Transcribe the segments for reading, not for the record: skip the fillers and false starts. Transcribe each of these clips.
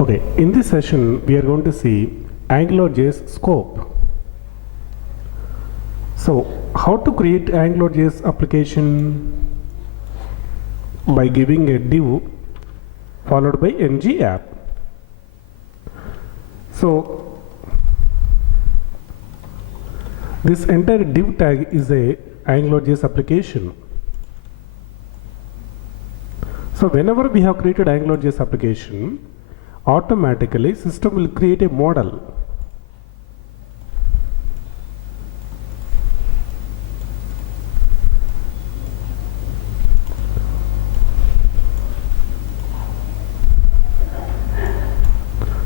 Okay, in this session we are going to see AngularJS scope. So how to create AngularJS application by giving a div followed by ng app. So this entire div tag is a AngularJS application. So whenever we have created AngularJS application, automatically system will create a model.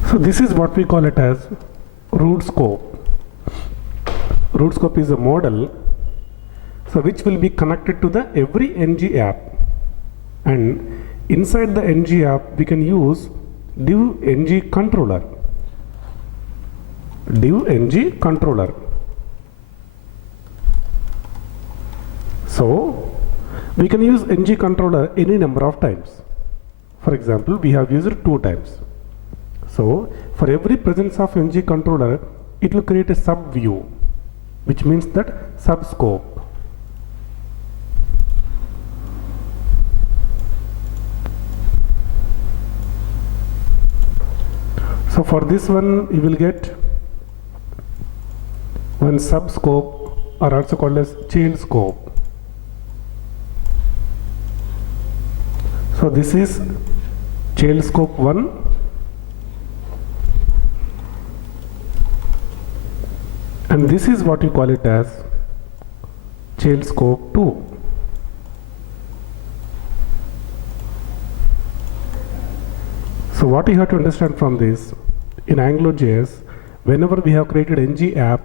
So this is what we call it as root scope. Root scope is a model, so which will be connected to the every ng app, and inside the ng app we can use div ng controller. Div ng controller. So we can use ng controller any number of times. For example, we have used it 2 times. So for every presence of ng controller, it will create a sub view, which means that sub scope. So for this one you will get one sub scope, or also called as child scope. So this is child scope 1, and this is what you call it as child scope 2. So what you have to understand from this, in AngularJS, whenever we have created ng app,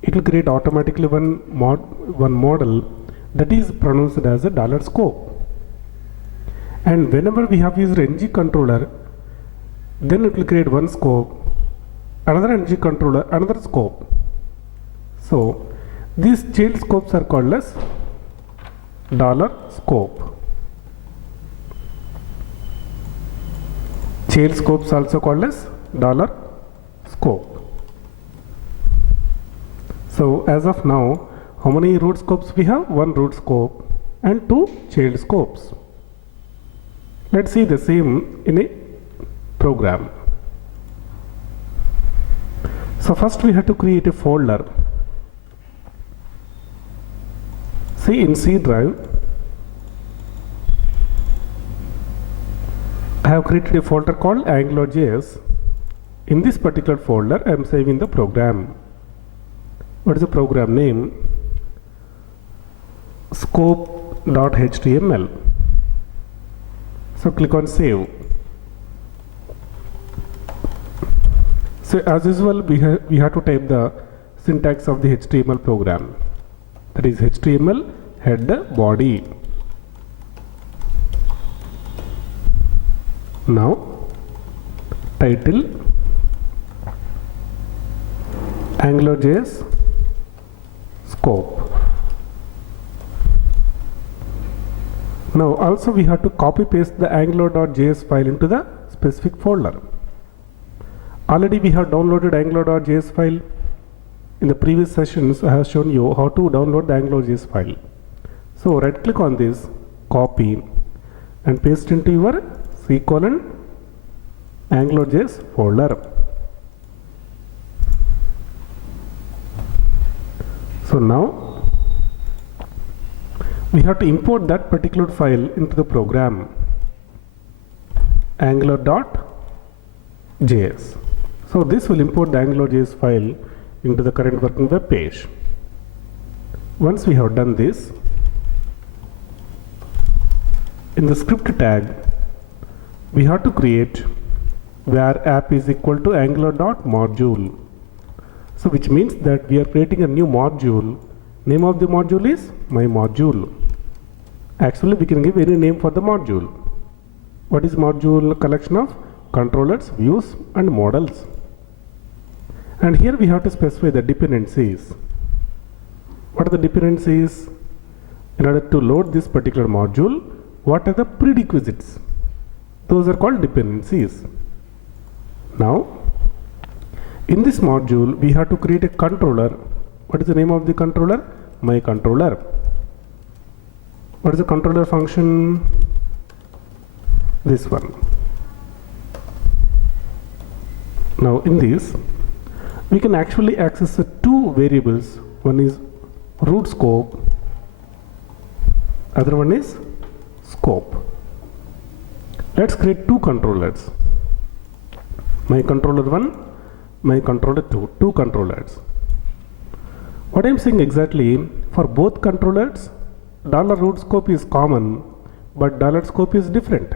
it will create automatically one model that is pronounced as a $scope. And whenever we have used ng controller, then it will create one scope, another ng controller, another scope. So these child scopes are called as $scope. Child scopes also called as $scope. So as of now, how many root scopes we have? 1 root scope and 2 child scopes. Let's see the same in a program. So first we have to create a folder. See, in C drive, I have created a folder called AngularJS. In this particular folder, I am saving the program. What is the program name? Scope.html. So click on save. So as usual, we have to type the syntax of the HTML program. That is HTML header body. Now title AngularJS scope. Now also we have to copy paste the angular.js file into the specific folder. Already we have downloaded angular.js file. In the previous sessions I have shown you how to download the AngularJS file. So right click on this, copy and paste into your AngularJS folder. So now we have to import that particular file into the program angular.js. So this will import the AngularJS file into the current working web page. Once we have done this, in the script tag we have to create where app is equal to angular.module. So which means that we are creating a new module. Name of the module is my module. Actually we can give any name for the module. What is module? Collection of controllers, views and models. And here we have to specify the dependencies. What are the dependencies? In order to load this particular module, what are the prerequisites? Those are called dependencies. Now in this module we have to create a controller. What is the name of the controller? My controller. What is the controller function? This one. Now in this we can actually access the two variables. One is root scope, other one is scope. Let's create two controllers. My controller 1, my controller 2, two controllers. What I am saying exactly, for both controllers $root scope is common, but $scope is different.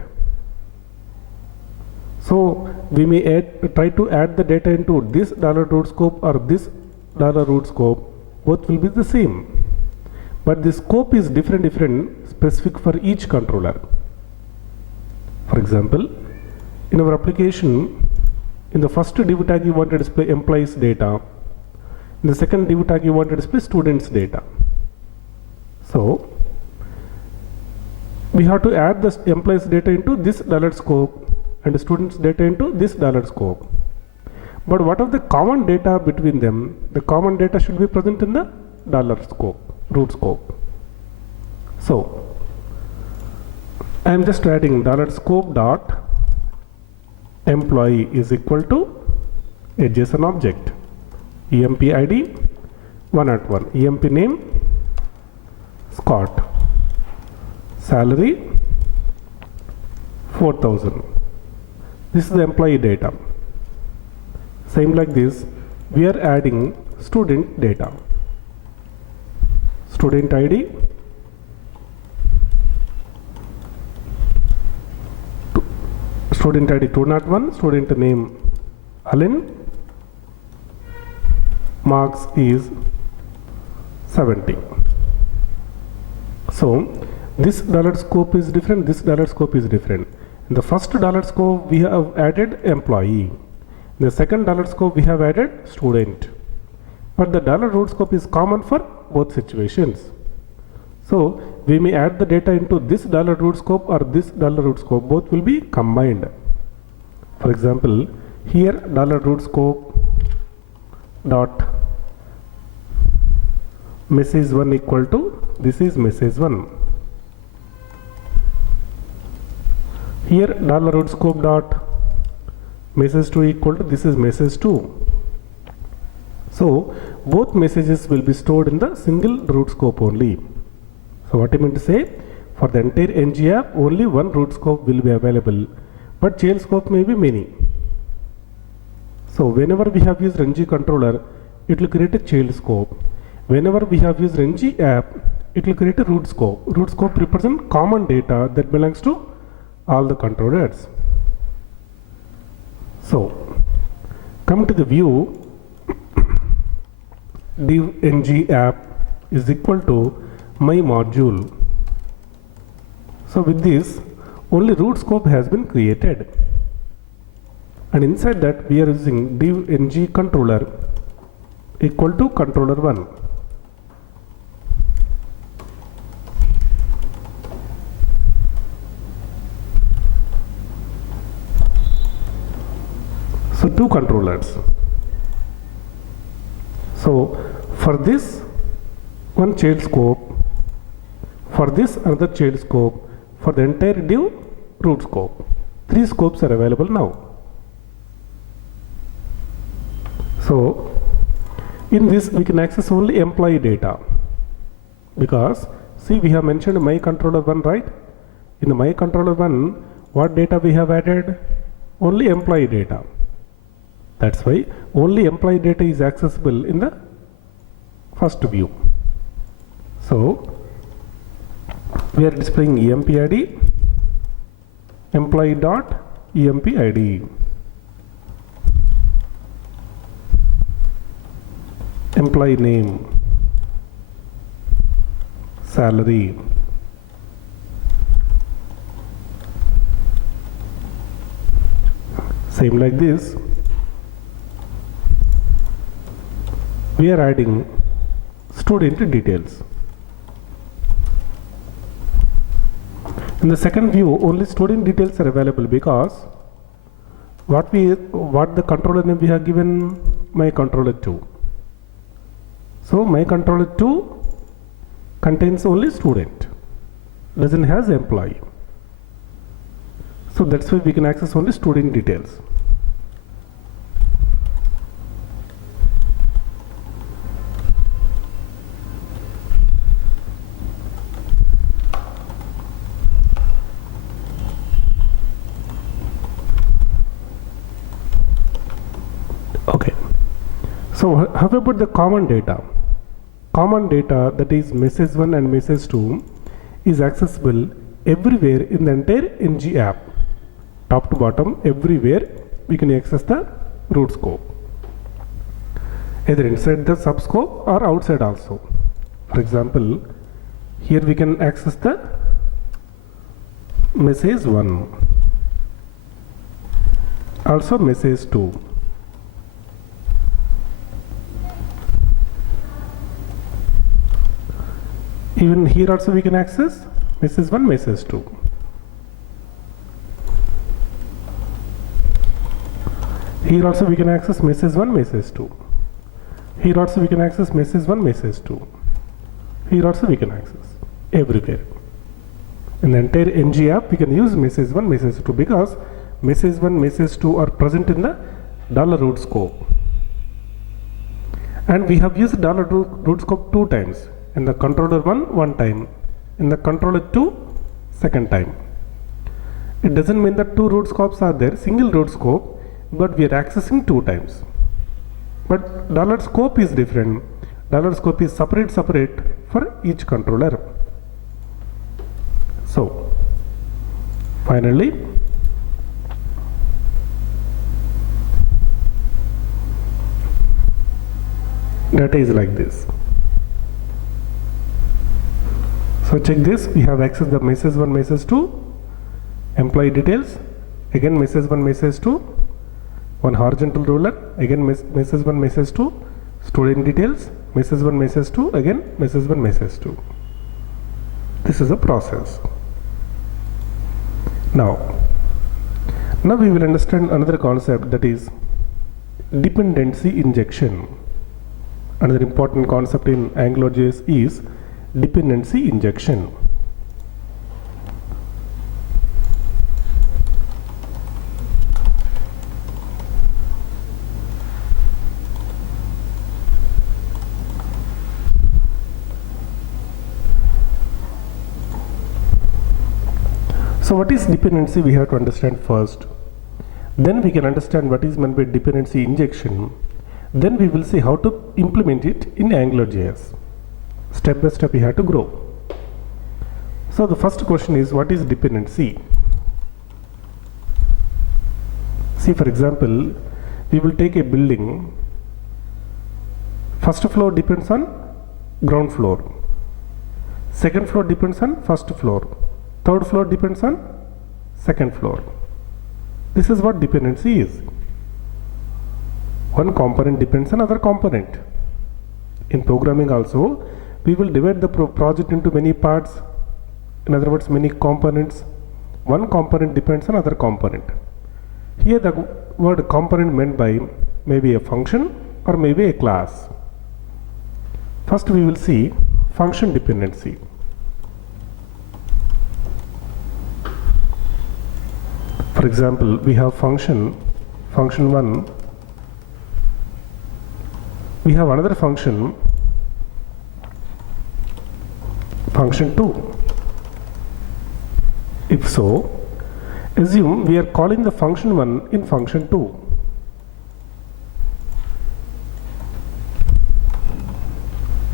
So we may try to add the data into this $root scope or this $root scope. Both will be the same, but the scope is different specific for each controller. For example, in our application, in the first div tag you want to display employees data, in the second div tag you want to display students data. So we have to add the employees data into this $scope and the students data into this $scope. But what of the common data between them? The common data should be present in the $scope, root scope. So I am just adding $scope dot employee is equal to a JSON object, emp id 101, emp name Scott, salary 4000. This is the employee data. Same like this, we are adding student data, student id student id 201, student name Alin, marks is 70. So this $scope is different, this $scope is different. In the first $scope we have added employee, in the second $scope we have added student, but the $root scope is common for both situations. So we may add the data into this $root scope or this $root scope, both will be combined. For example, here $root scope dot message 1 equal to this is message 1. Here $root scope dot message 2 equal to this is message 2. So both messages will be stored in the single root scope only. So what I mean to say, for the entire ng app only one root scope will be available, but child scope may be many. So whenever we have used ng controller, it will create a child scope. Whenever we have used ng app, it will create a root scope. Root scope represents common data that belongs to all the controllers. So come to the view, div ng app is equal to my module. So with this only root scope has been created, and inside that we are using div ng controller equal to controller 1. So two controllers. So for this one child scope, for this another child scope, for the entire div root scope. Three scopes are available now. So in this we can access only employee data, because see we have mentioned my controller 1, right? In the my controller 1, what data we have added? Only employee data. That's why only employee data is accessible in the first view. So we are displaying emp id employee dot emp id, employee name, salary, same like this. We are adding student details. In the second view only student details are available, because What the controller name we have given? My controller 2. So my controller 2 contains only student, doesn't has employee. So that's why we can access only student details. Okay. So how about the common data? Common data, that is message 1 and message 2, is accessible everywhere in the entire NG app. Top to bottom, everywhere we can access the root scope, either inside the subscope or outside also. For example, here we can access the message 1, also message 2. Even here also we can access message 1, message 2. Here also we can access message 1, message 2. Here also we can access message 1, message 2. Here also we can access everywhere. In the entire NG app we can use message 1, message 2 because message 1, message 2 are present in the $root scope. And we have used $root scope 2 times. In the controller 1, 1 time. In the controller 2, second time. It doesn't mean that 2 root scopes are there, single root scope, but we are accessing 2 times. But $scope is different. $scope is separate for each controller. So, finally, data is like this. So check this, we have accessed the message 1, message 2, employee details, again message 1, message 2, one horizontal ruler, again message 1, message 2, student details, message 1, message 2, again message 1, message 2. This is a process. Now we will understand another concept, that is dependency injection. Another important concept in AngularJS is dependency injection. So what is dependency we have to understand first. Then we can understand what is meant by dependency injection. Then we will see how to implement it in AngularJS. Step by step we have to grow. So the first question is, what is dependency? See, for example, we will take a building. First floor depends on ground floor. Second floor depends on first floor. Third floor depends on second floor. This is what dependency is. One component depends on other component. In programming also, we will divide the project into many parts, in other words many components. One component depends on other component. Here the word component meant by maybe a function or maybe a class. First we will see function dependency. For example, we have function 1, we have another function 2. If so, assume we are calling the function 1 in function 2.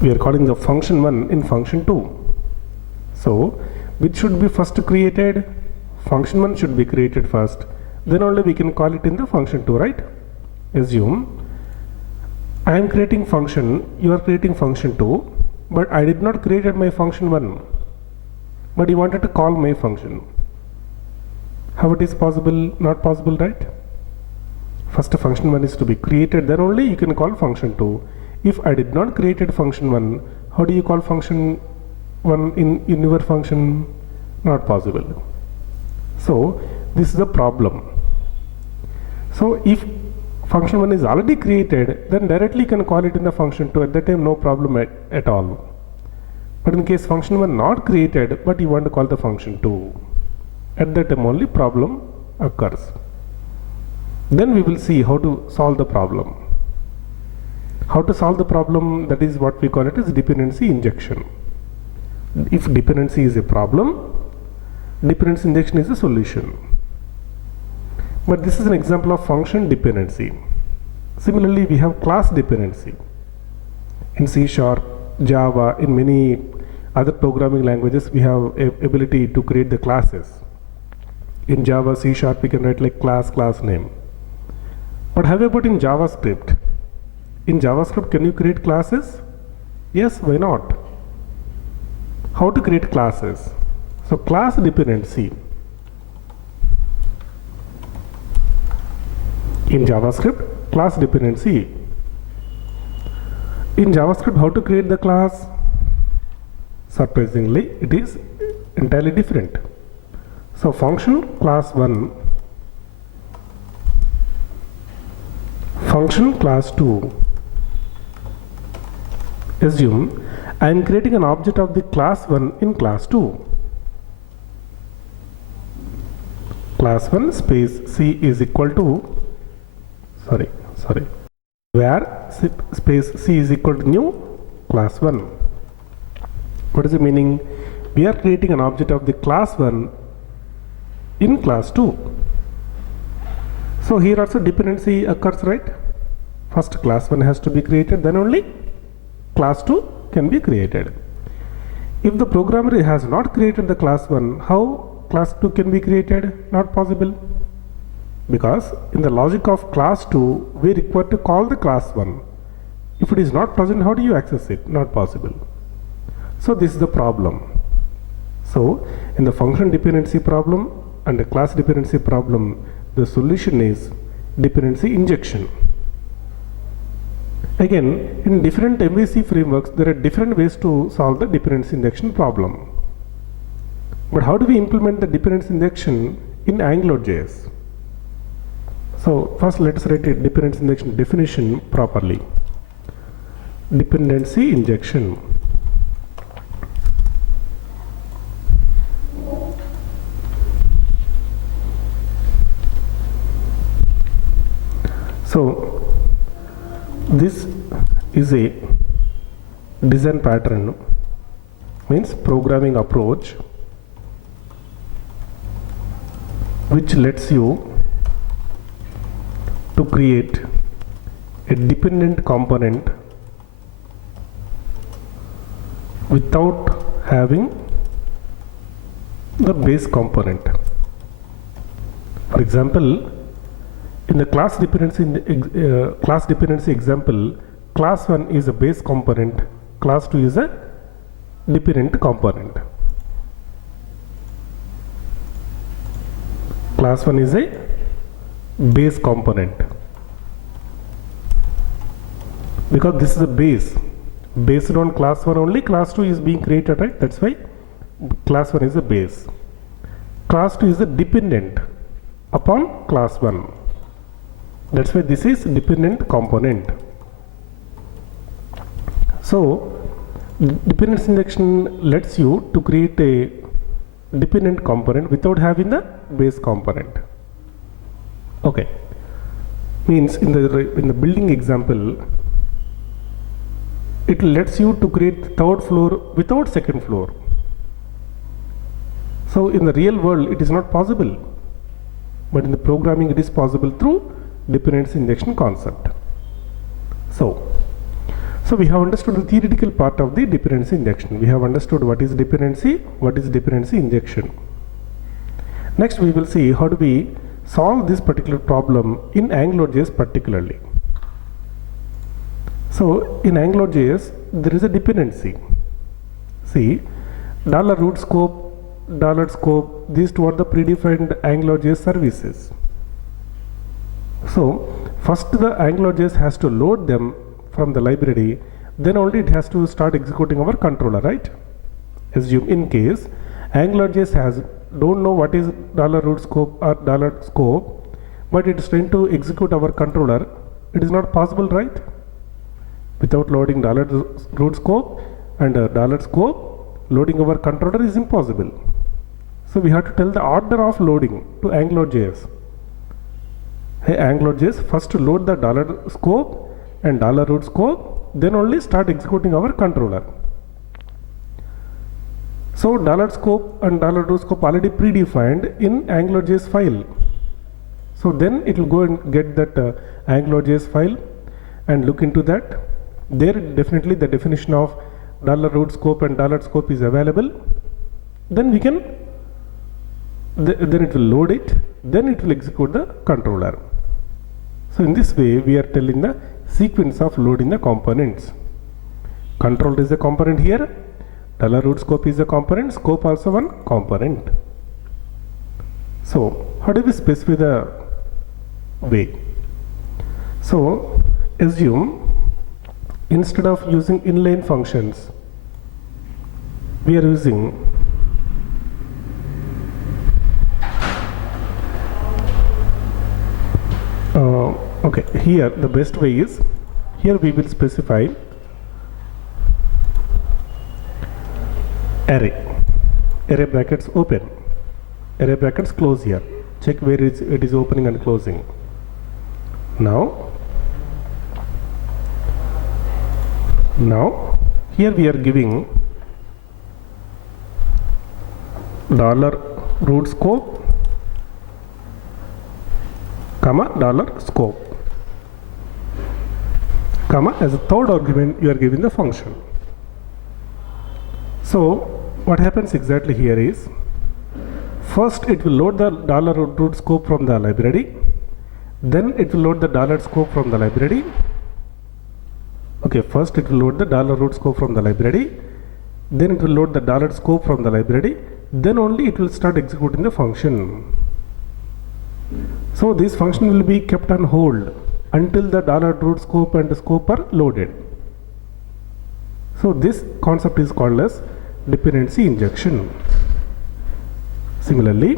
We are calling the function 1 in function 2. So, which should be first created? Function 1 should be created first. Then only we can call it in the function 2, right? Assume I am creating function, you are creating function 2. But I did not create my function 1, but you wanted to call my function. How it is possible? Not possible, right? First function 1 is to be created, then only you can call function 2. If I did not create function 1, how do you call function 1 in your function? Not possible. So this is the problem. So if function 1 is already created, then directly you can call it in the function 2. At that time, no problem at all. But in case function 1 not created, but you want to call the function 2, at that time only problem occurs. Then we will see how to solve the problem. How to solve the problem, that is what we call it as dependency injection. If dependency is a problem, dependency injection is a solution. But this is an example of function dependency. Similarly, we have class dependency. In C#, Java, in many other programming languages, we have ability to create the classes. In Java, C#, we can write like class name. But how about in JavaScript? In JavaScript, can you create classes? Yes, why not? How to create classes? So class dependency. In JavaScript, class dependency. In JavaScript, how to create the class? Surprisingly, it is entirely different. So function class 1, function class 2. Assume I am creating an object of the class 1 in class 2. Class 1 space C is equal to, where space C is equal to new class 1. What is the meaning? We are creating an object of the class 1 in class 2. So here also dependency occurs, right? First class 1 has to be created, then only class 2 can be created. If the programmer has not created the class 1, how class 2 can be created? Not possible. Because in the logic of class 2, we require to call the class 1. If it is not present, how do you access it? Not possible. So this is the problem. So in the function dependency problem and the class dependency problem, the solution is dependency injection. Again, in different MVC frameworks, there are different ways to solve the dependency injection problem. But how do we implement the dependency injection in AngularJS? So first let us write a dependency injection definition properly. Dependency injection. So this is a design pattern, means programming approach, which lets you to create a dependent component without having the base component. For example, in the class dependency example, class 1 is a base component, class 2 is a dependent component. Class 1 is a base component because this is a base. Based on class 1 only, class 2 is being created, right? That's why class 1 is a base. Class 2 is a dependent upon class 1. That's why this is dependent component. So dependency injection lets you to create a dependent component without having the base component. Okay, means in the building example, it lets you to create third floor without second floor. So in the real world it is not possible, but in the programming it is possible through dependency injection concept. So we have understood the theoretical part of the dependency injection. We have understood what is dependency injection. Next we will see how do we solve this particular problem in AngularJS particularly. So in AngularJS there is a dependency. See, $root scope, these two are the predefined AngularJS services. So first the AngularJS has to load them from the library, then only it has to start executing our controller, right? Assume in case AngularJS don't know what is $root scope or $scope, but it is trying to execute our controller. It is not possible, right? Without loading $root scope and $scope, loading our controller is impossible. So we have to tell the order of loading to Angular.js. Hey Angular.js, first load the $scope and $root scope, then only start executing our controller. So $scope and $root scope already predefined in Angular.js file. So then it will go and get that Angular.js file and look into that. There definitely the definition of $root scope and $scope is available. Then we can, then it will load it, then it will execute the controller. So in this way we are telling the sequence of loading the components. Control is a component here, $root scope is a component, scope also one component. So how do we specify the way? So assume instead of using inline functions, we are using okay, here the best way is, here we will specify array brackets open, array brackets close here. Check where it is opening and closing. Now here we are giving $root scope comma $scope comma, as a third argument you are giving the function. So what happens exactly here is, first it will load the $root scope from the library, then it will load the $scope from the library. Okay, first it will load the $root scope from the library, then it will load the $scope from the library, then only it will start executing the function. So this function will be kept on hold until the $root scope and scope are loaded. So this concept is called as dependency injection. Similarly,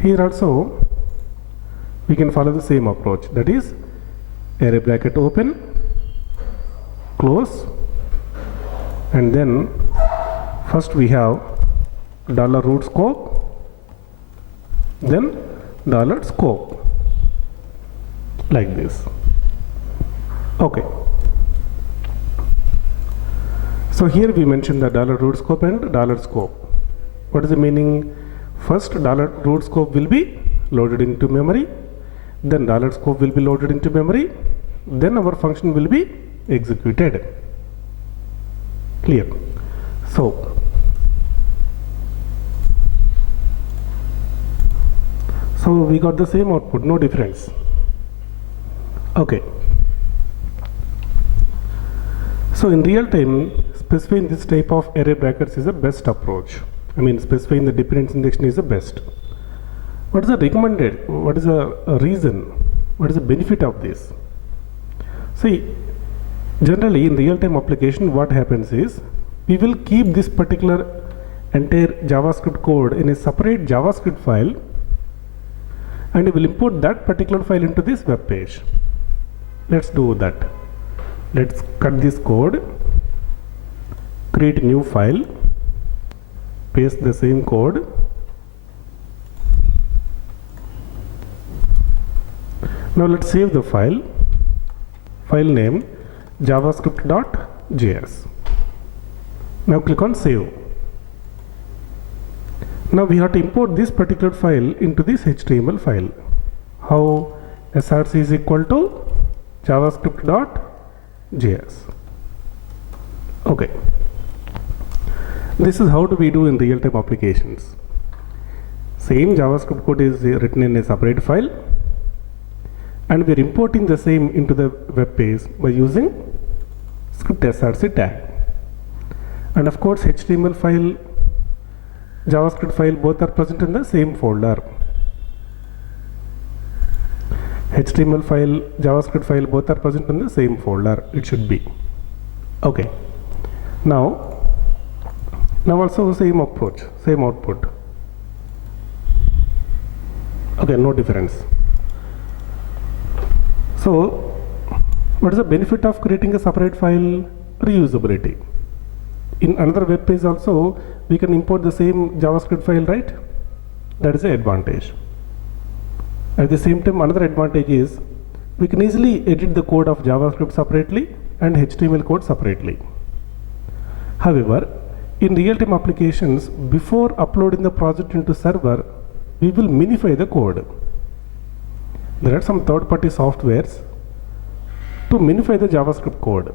here also we can follow the same approach, that is array bracket open, close, and then first we have $root scope, then $scope, like this. Okay, so here we mentioned the $root scope and $scope. What is the meaning? First $root scope will be loaded into memory, then $scope will be loaded into memory, then our function will be executed. Clear? So we got the same output, no difference. Okay, so in real time specifying this type of array brackets is the best approach. I mean, specifying the dependency injection is the best. What is the recommended? What is the reason? What is the benefit of this? See, generally in real-time application what happens is, we will keep this particular entire JavaScript code in a separate JavaScript file and we will import that particular file into this web page. Let's do that. Let's cut this code, create a new file, paste the same code, now let's save the file name javascript.js. Now click on save. Now we have to import this particular file into this HTML file. How? src is equal to javascript.js. Okay, this is how do we do in real-time applications. Same JavaScript code is written in a separate file and we are importing the same into the web page by using script src tag. And of course HTML file, JavaScript file, both are present in the same folder. HTML file, JavaScript file, both are present in the same folder. It should be. Okay. Now also same approach, same output. Okay, no difference. So what is the benefit of creating a separate file? Reusability. In another web page also we can import the same JavaScript file, right? That is the advantage. At the same time, another advantage is we can easily edit the code of JavaScript separately and HTML code separately. However, in real-time applications, before uploading the project into server, we will minify the code. There are some third-party softwares to minify the JavaScript code.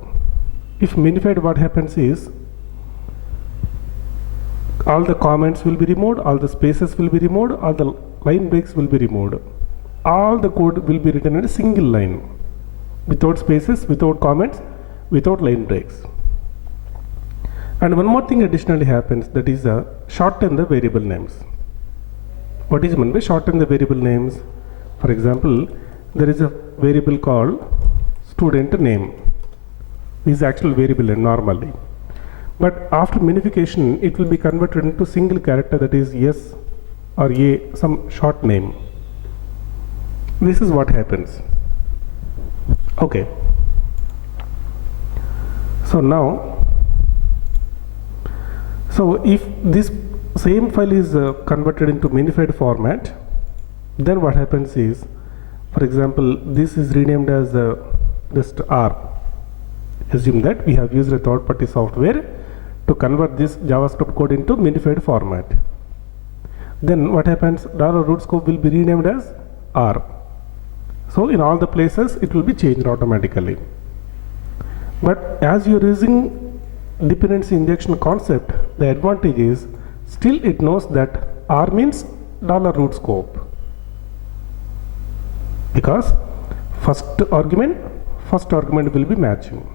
If minified, what happens is all the comments will be removed, all the spaces will be removed, all the line breaks will be removed. All the code will be written in a single line, without spaces, without comments, without line breaks. And one more thing additionally happens, that is shorten the variable names. What is meant by shorten the variable names? For example, there is a variable called student name. This is actual variable name normally. But after minification, it will be converted into single character, that is S or A, some short name. This is what happens. Okay. So now, if this same file is converted into minified format, then what happens is, for example, this is renamed as just R. Assume that we have used a third-party software to convert this JavaScript code into minified format. Then what happens? $root scope will be renamed as R. So in all the places it will be changed automatically. But as you are using dependency injection concept, the advantage is still it knows that R means $root scope, because first argument will be matching.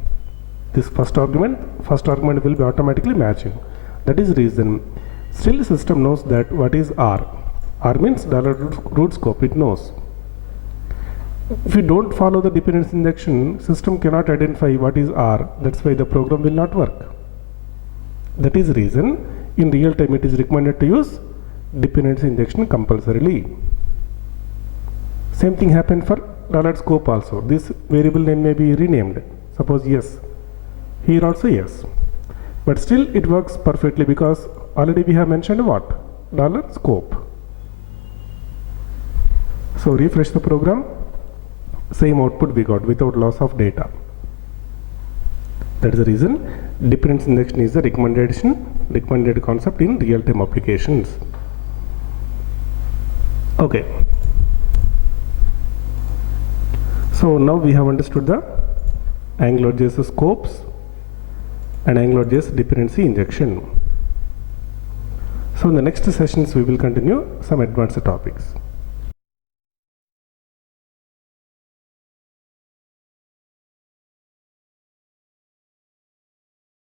This first argument will be automatically matching. That is reason still the system knows that what is R. R means $root scope, it knows. If you don't follow the dependency injection, system cannot identify what is R. That's why the program will not work. That is reason in real time it is recommended to use dependency injection compulsorily. Same thing happened for $scope also. This variable name may be renamed. Suppose yes. Here also yes. But still it works perfectly because already we have mentioned what? $scope. So refresh the program. Same output we got without loss of data. That is the reason dependency injection is the recommended concept in real-time applications. Okay. So now we have understood the AngularJS scopes and AngularJS dependency injection. So in the next sessions we will continue some advanced topics.